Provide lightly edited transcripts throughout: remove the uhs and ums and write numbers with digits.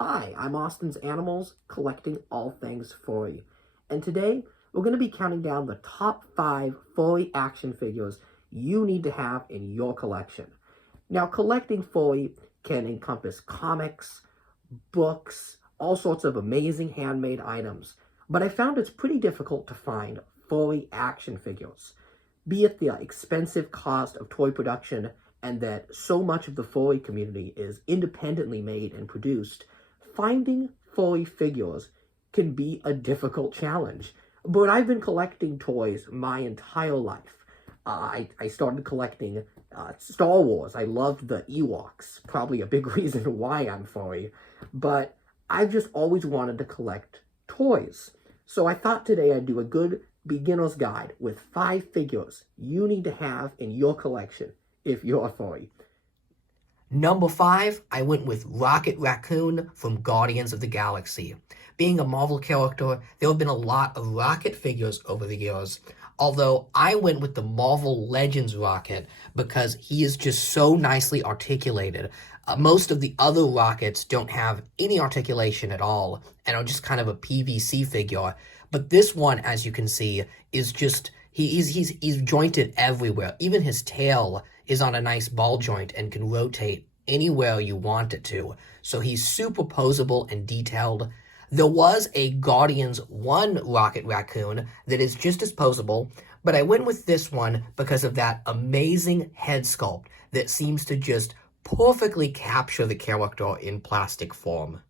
Hi, I'm Austin's Animals, collecting all things furry. And today, we're going to be counting down the top 5 furry action figures you need to have in your collection. Now, collecting furry can encompass comics, books, all sorts of amazing handmade items, but I found it's pretty difficult to find furry action figures. Be it the expensive cost of toy production and that so much of the furry community is independently made and produced, finding furry figures can be a difficult challenge. But I've been collecting toys my entire life. I started collecting Star Wars. I loved the Ewoks. Probably a big reason why I'm furry. But I've just always wanted to collect toys. So I thought today I'd do a good beginner's guide with 5 figures you need to have in your collection if you're a furry. Number 5, I went with Raccoon from Guardians of the Galaxy. Being a Marvel character, there have been a lot of Rocket figures over the years, although I went with the Marvel Legends Rocket because he is just so nicely articulated. Most of the other Rockets don't have any articulation at all and are just kind of a PVC figure, but this one, as you can see, is just, he's jointed everywhere. Even his tail is on a nice ball joint and can rotate anywhere you want it to. So he's super posable and detailed. There was a Guardians 1 Rocket Raccoon that is just as posable, but I went with this one because of that amazing head sculpt that seems to just perfectly capture the character in plastic form.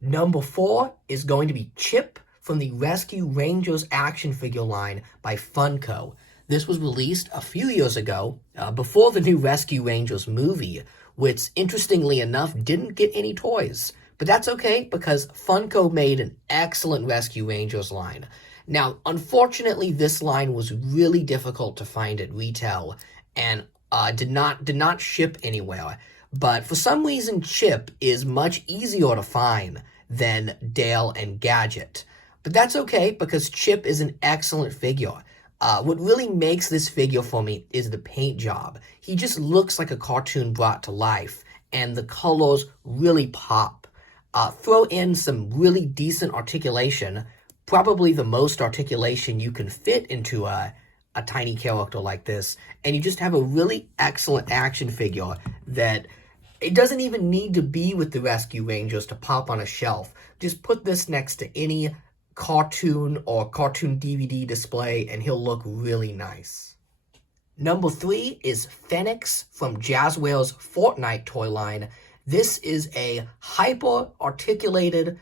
Number 4 is going to be Chip from the Rescue Rangers action figure line by Funko. This was released a few years ago, before the new Rescue Rangers movie, which, interestingly enough, didn't get any toys. But that's okay, because Funko made an excellent Rescue Rangers line. Now, unfortunately, this line was really difficult to find at retail, and did not ship anywhere. But for some reason, Chip is much easier to find than Dale and Gadget. But that's okay, because Chip is an excellent figure. What really makes this figure for me is the paint job. He just looks like a cartoon brought to life, and the colors really pop. Throw in some really decent articulation, probably the most articulation you can fit into a tiny character like this, and you just have a really excellent action figure that it doesn't even need to be with the Rescue Rangers to pop on a shelf. Just put this next to any cartoon or cartoon DVD display and he'll look really nice. Number 3 is Fenix from Jazzware's Fortnite toy line. This is a hyper-articulated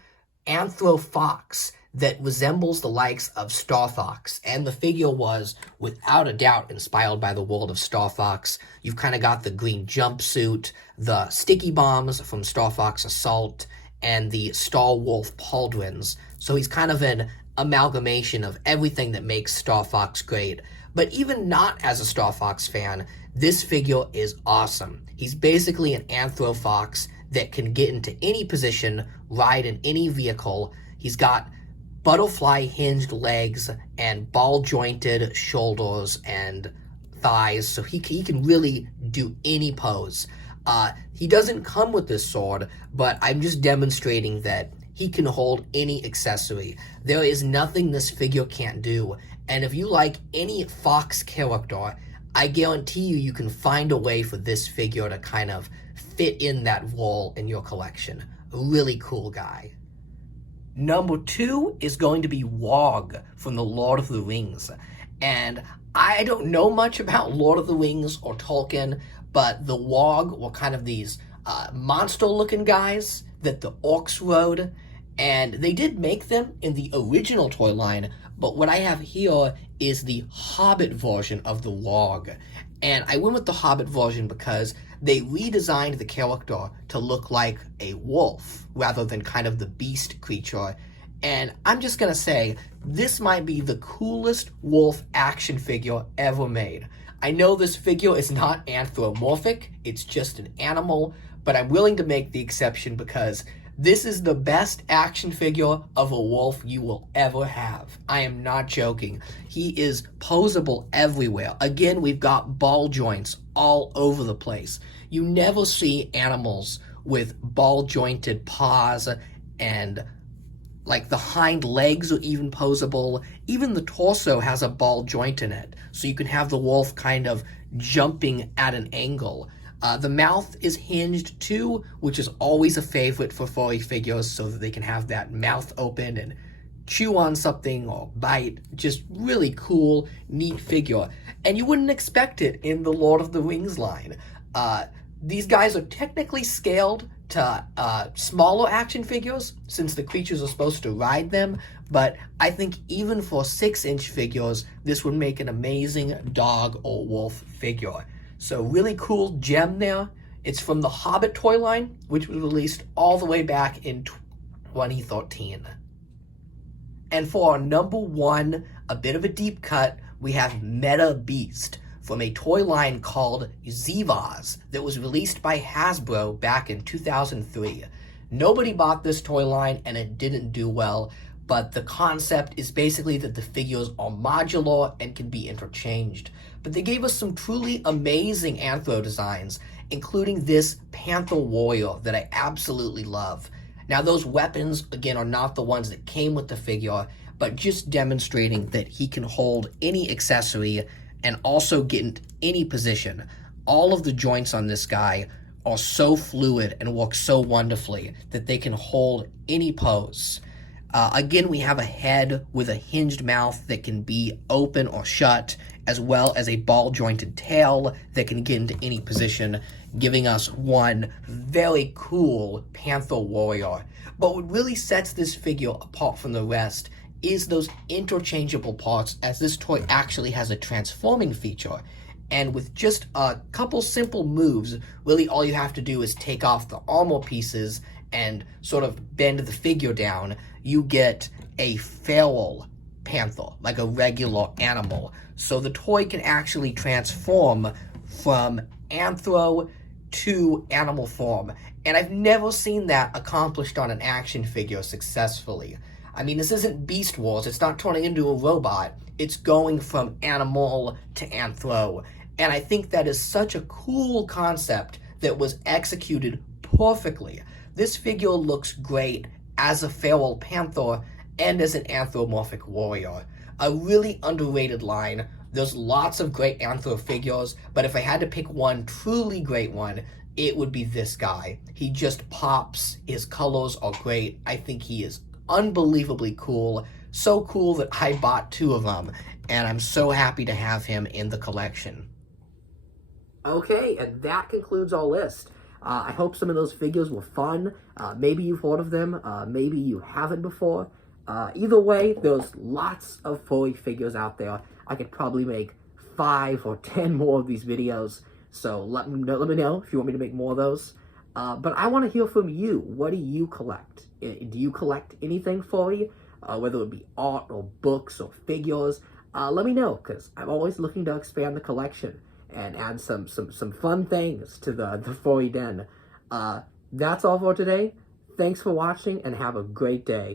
anthro fox that resembles the likes of Star Fox, and the figure was, without a doubt, inspired by the world of Star Fox. You've kind of got the green jumpsuit, the sticky bombs from Star Fox Assault, and the Star Wolf pauldrons. So he's kind of an amalgamation of everything that makes Star Fox great. But even not as a Star Fox fan, this figure is awesome. He's basically an anthro fox that can get into any position, ride in any vehicle. He's got butterfly hinged legs and ball jointed shoulders and thighs, so he can really do any pose. He doesn't come with this sword, but I'm just demonstrating that he can hold any accessory. There is nothing this figure can't do, and if you like any fox character, I guarantee you can find a way for this figure to kind of fit in that role in your collection. A really cool guy. Number 2 is going to be Warg from the Lord of the Rings. And I don't know much about Lord of the Rings or Tolkien, but the Warg were kind of these monster-looking guys that the orcs rode. And they did make them in the original toy line, but what I have here is the Hobbit version of the Warg. And I went with the Hobbit version because they redesigned the character to look like a wolf rather than kind of the beast creature. And I'm just gonna say, this might be the coolest wolf action figure ever made. I know this figure is not anthropomorphic, it's just an animal, but I'm willing to make the exception because this is the best action figure of a wolf you will ever have. I am not joking. He is posable everywhere. Again, we've got ball joints all over the place. You never see animals with ball-jointed paws, and like the hind legs are even posable. Even the torso has a ball joint in it, so you can have the wolf kind of jumping at an angle. The mouth is hinged too, which is always a favorite for furry figures, so that they can have that mouth open and chew on something or bite. Just really cool, neat figure. And you wouldn't expect it in the Lord of the Rings line. These guys are technically scaled to smaller action figures, since the creatures are supposed to ride them, but I think even for 6-inch figures, this would make an amazing dog or wolf figure. So really cool gem there. It's from the Hobbit toy line, which was released all the way back in 2013. And for our number one, a bit of a deep cut, we have Metabeast from a toy line called Zivaz that was released by Hasbro back in 2003. Nobody bought this toy line and it didn't do well, but the concept is basically that the figures are modular and can be interchanged. But they gave us some truly amazing anthro designs, including this Panther Warrior that I absolutely love. Now those weapons, again, are not the ones that came with the figure, but just demonstrating that he can hold any accessory and also get in any position. All of the joints on this guy are so fluid and work so wonderfully that they can hold any pose. Again, we have a head with a hinged mouth that can be open or shut, as well as a ball-jointed tail that can get into any position, giving us one very cool Panther Warrior. But what really sets this figure apart from the rest is those interchangeable parts, as this toy actually has a transforming feature. And with just a couple simple moves, really all you have to do is take off the armor pieces and sort of bend the figure down. You get a feral panther, like a regular animal. So the toy can actually transform from anthro to animal form. And I've never seen that accomplished on an action figure successfully. I mean, this isn't Beast Wars. It's not turning into a robot. It's going from animal to anthro. And I think that is such a cool concept that was executed perfectly. This figure looks great as a feral panther and as an anthropomorphic warrior. A really underrated line. There's lots of great anthro figures, but if I had to pick one truly great one, it would be this guy. He just pops. His colors are great. I think he is unbelievably cool. So cool that I bought 2 of them, and I'm so happy to have him in the collection. Okay, and that concludes our list. I hope some of those figures were fun. Maybe you've heard of them. Maybe you haven't before. Either way, there's lots of furry figures out there. I could probably make 5 or 10 more of these videos. So let me know if you want me to make more of those. But I want to hear from you. What do you collect? Do you collect anything furry? Whether it be art or books or figures? Let me know, because I'm always looking to expand the collection and add some fun things to the furry den. That's all for today. Thanks for watching and have a great day.